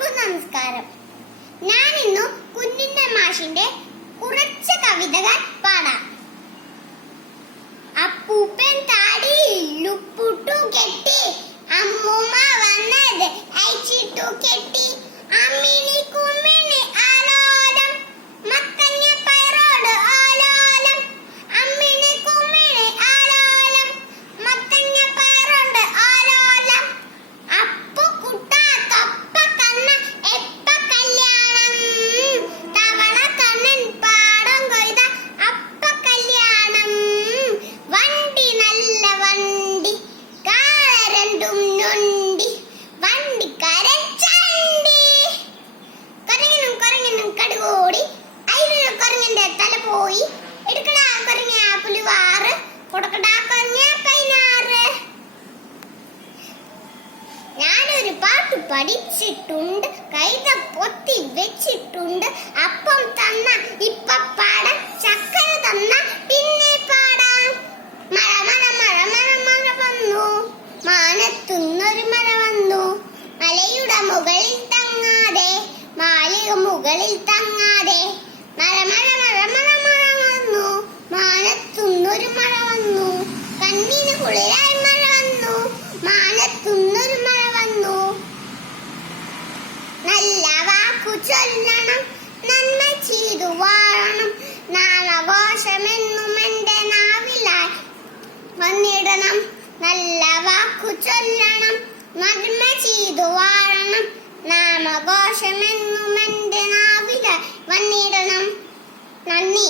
എല്ലാവർക്കും നമസ്കാരം. ഞാൻ ഇന്നു കുഞ്ഞിന്റെ മാഷിന്റെ കുറച്ച് കവിതകൾ പാടാം. അപ്പൂപ്പൻ താടിയിൽ ഉപ്പിട്ടു കെട്ടി, അമ്മൂമ്മ വന്നത് അയച്ചിട്ടു കെട്ടി, അമ്മിണി കുമ്മിണി ആലോലം, മത്തങ്ങ പയറോട് ആലോലം, അമ്മിണി കുമ്മിണി ആലോലം, മത്തങ്ങ പയറോട് ആലോലം, അപ്പു കുട്ട തൊപ്പ കണ്ണ എപ്പ കല്യാണം, തവള കണ്ണൻ പാടം കൊയ്ത അപ്പ കല്യാണം, വണ്ടി നല്ല വണ്ടി കാള രണ്ടും നൊണ്ടി, വണ്ടിക്കാരൻ ചണ്ടി, കൊരങ്ങനും കൊരങ്ങനും കടുകൂടി, അതിലുള്ള കൊരങ്ങന്റെ തല പോയി, എടുക്കടാ കൊരങ്ങ പുലിവാറ്, കൊടുക്കടാ കൊരങ്ങ പൈനാറ്. ഞാനൊരു പാട്ട് പഠിച്ചിട്ടുണ്ട്, കൈത പൊത്തി വെച്ചിട്ടുണ്ട്, അപ്പം തന്ന ഇപ്പ പാടാം, ചക്കര തന്ന പിന്നെ പാടാം. മഴ മഴ മഴ മഴ മഴ വന്നു, മാനത്തുന്നൊരു മഴ വന്നു, മലയുടെ മുകളിൽ തങ്ങാതെ മാലിക മുകളിൽ തങ്ങാതെ, മഴ മഴ മഴ മഴ മഴ വന്നു, മാനത്തുന്നൊരു മഴ വന്നു, കണ്ണിന് കുളിരായി മഴ വന്നു, മാനത്തുന്നൊരു മഴ വന്നു. നല്ല വാക്കു ചൊല്ലണം, നന്മ ചെയ്തു വാഴണം, നാമഘോഷമെന്നും എന്റെ നാവിലായി വന്നിടണം. നല്ല വാക്കു ചൊല്ലണം, നന്മ ചെയ്തു വാഴണം, നാമഘോഷമെന്നും എന്റെ നാവിലായി വന്നിടണം. നന്ദി.